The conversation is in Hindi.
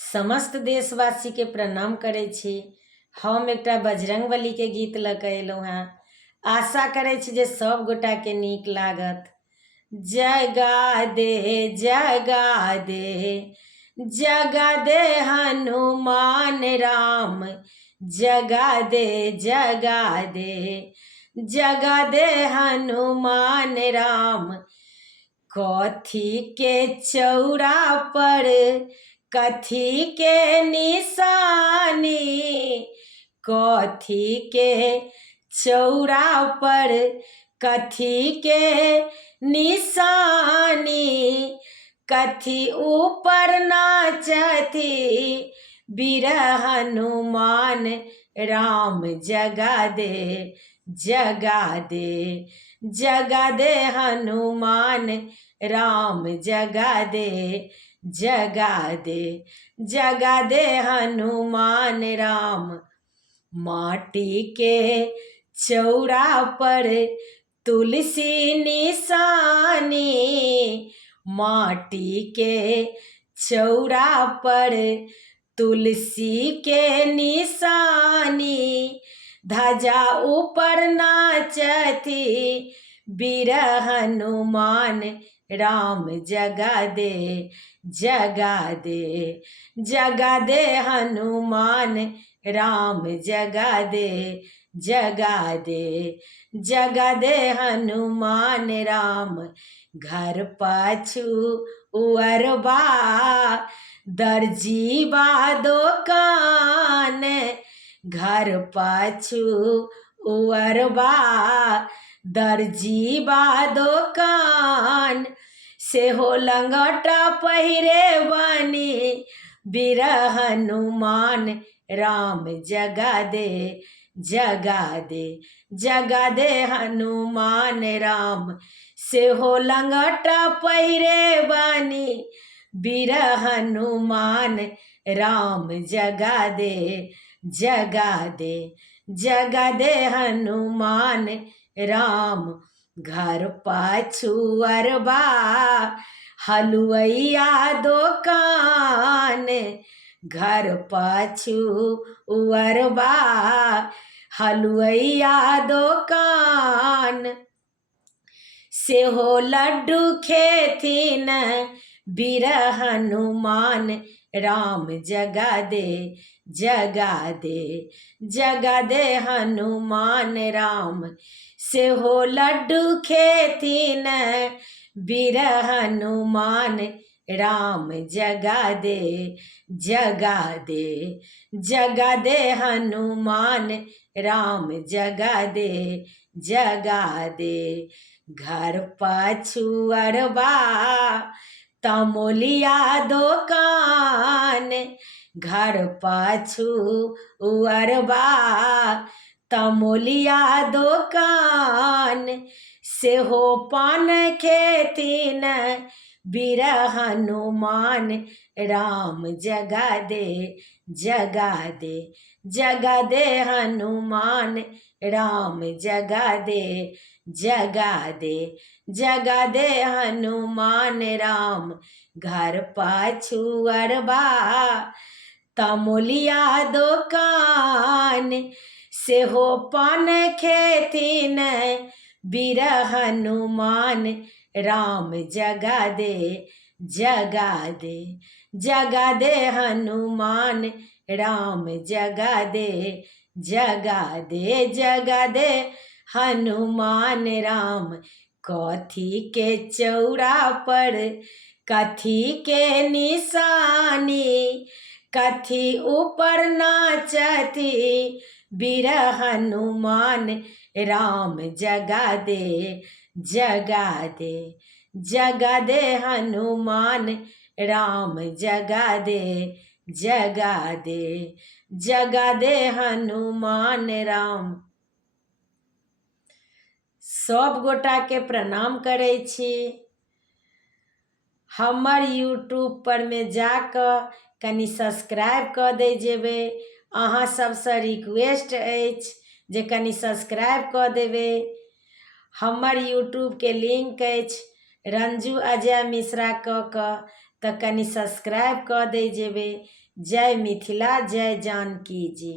समस्त देशवासी के प्रणाम करे छी। हम एकटा बजरंगबली के गीत लऽ कऽ अयलहुँ हेँ। आशा करे छी जे सब गोटा के नीक लागत। जगा दे जगा दे जगा दे हनुमान राम, जगा दे जगा दे जगा दे हनुमान राम। कथी के चौरा पर कथी के निशानी, कथी के चौरा पर कथी के निशानी, कथी ऊपर नाचती वीर हनुमान राम। जगा दे जगा दे जगा दे हनुमान राम, जगा दे जगा दे जगा दे हनुमान राम। माटी के चौरा पर तुलसी निशानी, माटी के चौरा पर तुलसी के निशानी, ध्वजा ऊपर नाचती वीर हनुमान राम। जगा दे जगा दे जगा दे हनुमान राम, जगा दे जगा दे जगा दे हनुमान राम। घर पाछू उअरबा दर्जी बा दोकान, घर पाछू उअरबा दर्जी बा दोकान, सेहो लंगोटा पहिरे बानी वीर हनुमान राम। जगा दे जगा दे जगा दे हनुमान राम, सेहो लंगोटा पहिरे बानी वीर हनुमान राम। जगा दे जगा दे जगा दे हनुमान राम। घर पाछू अरबा हलुवैया दोकान, घर पाछू उअरबा हलुवैया दोकान, सेहो लड्डू खेथिन वीर हनुमान राम। जगा दे जगा दे जगा दे हनुमान राम, सेहो लड्डू खेथिन वीर हनुमान राम। जगा दे जगा दे जगा दे हनुमान राम, जगा दे जगा दे। घर पाछू अरबा तमोलिया दोकान, घर पाछू उअरबा तमोलिया दोकान, सेहो पान खेथिन वीर हनुमान राम। जगा दे जगा दे जगा दे हनुमान राम, जगा दे जगा दे जगा दे हनुमान राम। घर पाछू अरबा तमोलिया दोकान, सेहो पान खेथिन वीर हनुमान राम। जगा दे जगा दे जगा दे हनुमान राम, जगा दे जगा दे जगा दे हनुमान राम। कथी के चौरा पर कथी के निशानी, कथी ऊपर नाचती वीर हनुमान राम। जगा दे जगा दे जगा दे हनुमान राम, जगा दे जगा दे जगा दे हनुमान राम। सब गोटा के प्रणाम करे छी। हमर यूट्यूब पर में जाकऽ कनि सब्सक्राइब कऽ दै जेबै। अहाँ सबसँ रिक्वेस्ट अछि जे कनि सब्सक्राइब कऽ देबै। हमर यूट्यूब के लिंक अछि रंजू अजय मिश्रा कऽ तऽ कनि सब्सक्राइब कऽ दै जेबै जय मिथिला जय जानकी जी।